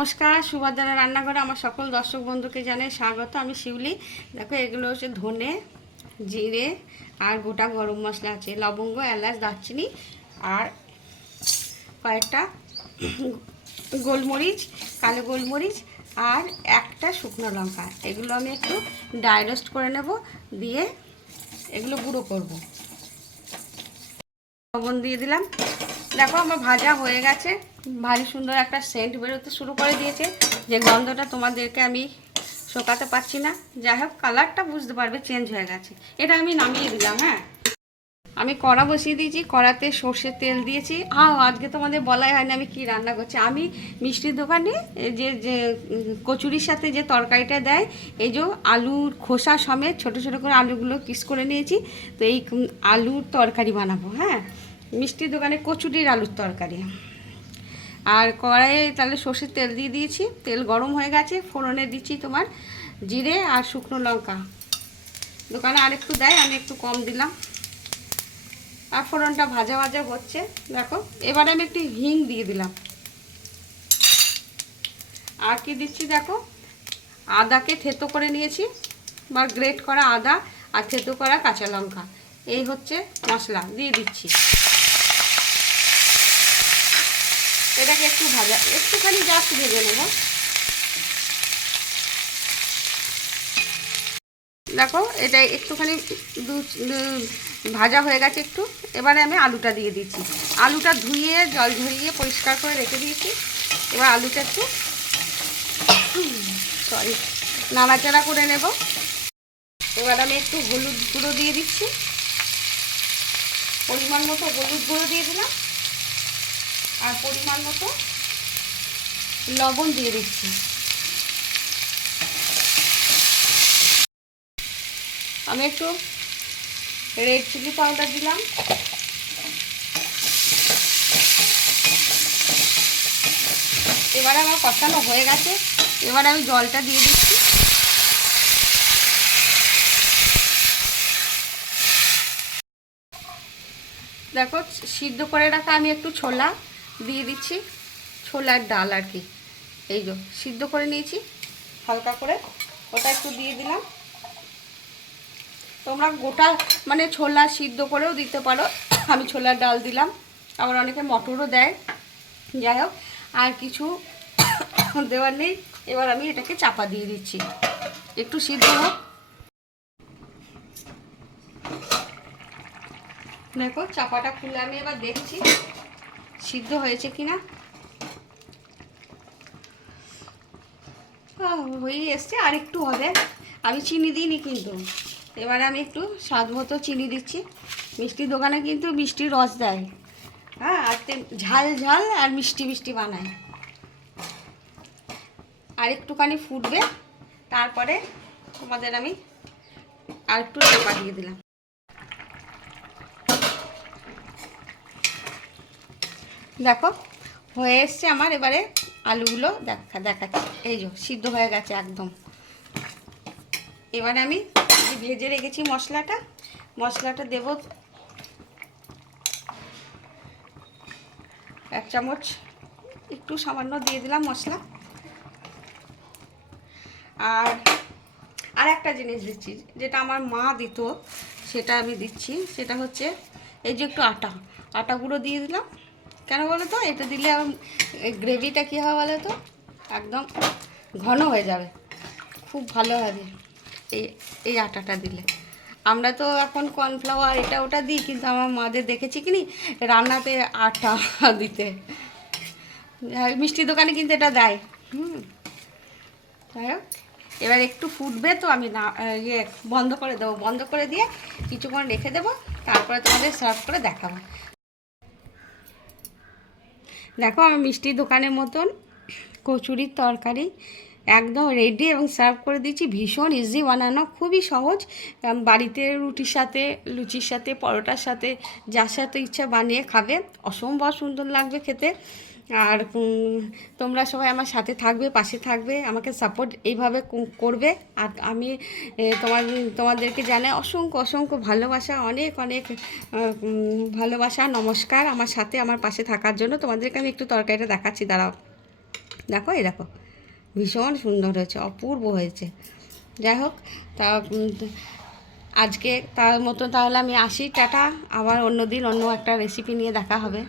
নমস্কার, সুভাদ্রা রান্নাঘরে আমার সকল দর্শক বন্ধুকে জানাই স্বাগত। আমি শিউলি। দেখো, এগুলো হচ্ছে ধনে, জিরে আর গোটা গরম মশলা আছে, লবঙ্গ, এলাচ, দারচিনি আর কয়েকটা গোলমরিচ, কালো গোলমরিচ আর একটা শুকনো লঙ্কা। এগুলো আমি একটু ড্রাই রোস্ট করে নেব, দিয়ে এগুলো গুঁড়ো করব। লবণ দিয়ে দিলাম। দেখো আমার ভাজা হয়ে গেছে। ভারী সুন্দর একটা সেন্ট বেরোতে শুরু করে দিয়েছে। যে গন্ধটা তোমাদেরকে আমি শোকাতে পারছি না। যাই হোক কালারটা বুঝতে পারবে চেঞ্জ হয়ে গেছে। এটা আমি নামিয়ে দিলাম হ্যাঁ। আমি কড়া বসিয়ে দিয়েছি, কড়াতে সর্ষের তেল দিয়েছি। আও আজকে তোমাদের বলাই হয়নি আমি কি রান্না করছি। আমি মিষ্টির দোকানে যে যে, কচুরির সাথে যে তরকারিটা দেয়, এই যে আলুর খোসা সমেত ছোট ছোট করে আলুগুলো পিস করে নিয়েছি। তো এই আলুর তরকারি বানাবো হ্যাঁ। মিষ্টির দোকানে কচুরির আলুর তরকারি। আর কড়াইয়ে তাহলে সর্ষের তেল দিয়ে দিয়েছি। তেল গরম হয়ে গেছে, ফোড়নে দিচ্ছি তোমার জিরে আর শুকনো লঙ্কা। দোকানে আরেকটু দেয়, আমি একটু কম দিলাম। আর ফোড়নটা ভাজা ভাজা হচ্ছে। দেখো, এবারে আমি একটু হিং দিয়ে দিলাম। আর কি দিচ্ছি দেখো, আদাকে থেতো করে নিয়েছি। বা গ্রেট করা আদা আর থেতো করা কাঁচা লঙ্কা। এই হচ্ছে মশলা, দিয়ে দিচ্ছি। এটাকে একটু ভাজা, একটুখানি জাস্ট ভেজে নেব। দেখো, এটা একটুখানি ভাজা হয়ে গেছে একটু। এবারে আমি আলুটা দিয়ে দিচ্ছি। আলুটা ধুয়ে, জল ঝরিয়ে পরিষ্কার করে রেখে দিয়েছি। এবার আলুটা একটু সরি নাড়াচাড়া করে নেব। এবার আমি একটু হলুদ গুঁড়ো দিয়ে দিচ্ছি। পরিমাণ মতো হলুদ গুঁড়ো দিয়ে দিলাম। আর পরিমাণ মতো লবণ দিয়ে দিচ্ছি। আমি একটু রেড চিলি পাউডার দিলাম। এবারে আমার কষানো হয়ে গেছে। এবার আমি জলটা দিয়ে দিচ্ছি। দেখো, সিদ্ধ করে রাখা আমি একটু ছোলা। দিয়ে দিচ্ছি ছোলার ডাল আর কি। এই যে, সিদ্ধ করে নিয়েছি, হালকা করে। ওটা একটু দিয়ে দিলাম। তোমরা গোটা মানে ছোলা সিদ্ধ করেও দিতে পারো। আমি ছোলার ডাল দিলাম। আবার অনেকে মটরও দেয়। যাই হোক, আর কিছু দেওয়ার নেই। এবার আমি এটাকে চাপা দিয়ে দিচ্ছি। একটু সিদ্ধ হোক। দেখো, চাপাটা খুলে আমি এবার দেখছি। সিদ্ধ হয়েছে কিনা? আহ, হয়ে এসছে আর একটু হবে। আমি চিনি দিইনি কিন্তু। এবারে আমি একটু স্বাদ মতো চিনি দিচ্ছি। মিষ্টির দোকানে কিন্তু মিষ্টির রস দেয়। হ্যাঁ আর ঝাল ঝাল আর মিষ্টি মিষ্টি বানায়। আর একটুখানি ফুটবে। তারপরে তোমাদের আমি আর একটু দিয়ে দিলাম। দেখো, হয়ে এসছে আমার এবারে আলুগুলো দেখা দেখাচ্ছি। এই যে, সিদ্ধ হয়ে গেছে একদম। এবারে আমি ভেজে রেখেছি মশলাটা। মশলাটা দেব এক চামচ, একটু সামান্য দিয়ে দিলাম মশলা। আর আর একটা জিনিস দিচ্ছি, যেটা আমার মা দিত, সেটা আমি দিচ্ছি। সেটা হচ্ছে, এই যে একটু আটা। আটা গুঁড়ো দিয়ে দিলাম। কেন বলো তো? এটা দিলে গ্রেভিটা কী হবে বলো তো? একদম ঘন হয়ে যাবে। খুব ভালো হবে এই এই আটাটা দিলে। আমরা তো এখন কর্নফ্লাওয়ার এটা ওটা দিই, কিন্তু আমার মাদের দেখেছি কি নি, রান্নাতে আটা দিতে। মিষ্টির দোকানে কিন্তু এটা দেয়। হুম। যাই হোক, এবার একটু ফুটবে তো আমি না ইয়ে বন্ধ করে দেবো। বন্ধ করে দিয়ে কিছুক্ষণ রেখে দেবো, তারপরে তোমাদের সার্ভ করে দেখাবো। দেখো আমার মিষ্টির দোকানের মতন কচুরির তরকারি একদম রেডি এবং সার্ভ করে দিচ্ছি। ভীষণ ইজি বানানো, খুবই সহজ। বাড়িতে রুটির সাথে, লুচির সাথে, পরোটার সাথে, যার সাথে ইচ্ছা বানিয়ে খাবে। অসম্ভব সুন্দর লাগবে খেতে। আর তোমরা সবাই আমার সাথে থাকবে, পাশে থাকবে, আমাকে সাপোর্ট এইভাবে করবে। আর আমি তোমার, তোমাদেরকে জানাই অসংখ্য অসংখ্য ভালোবাসা, অনেক অনেক ভালোবাসা, নমস্কার আমার সাথে, আমার পাশে থাকার জন্য। তোমাদেরকে আমি একটু তরকারিটা দেখাচ্ছি, দাঁড়াও। দেখো, এই দেখো। ভীষণ সুন্দর হয়েছে, অপূর্ব হয়েছে। যাই হোক, তা আজকে তার মতো তাহলে আমি আসি, টাটা। আবার অন্য দিন অন্য একটা রেসিপি নিয়ে দেখা হবে।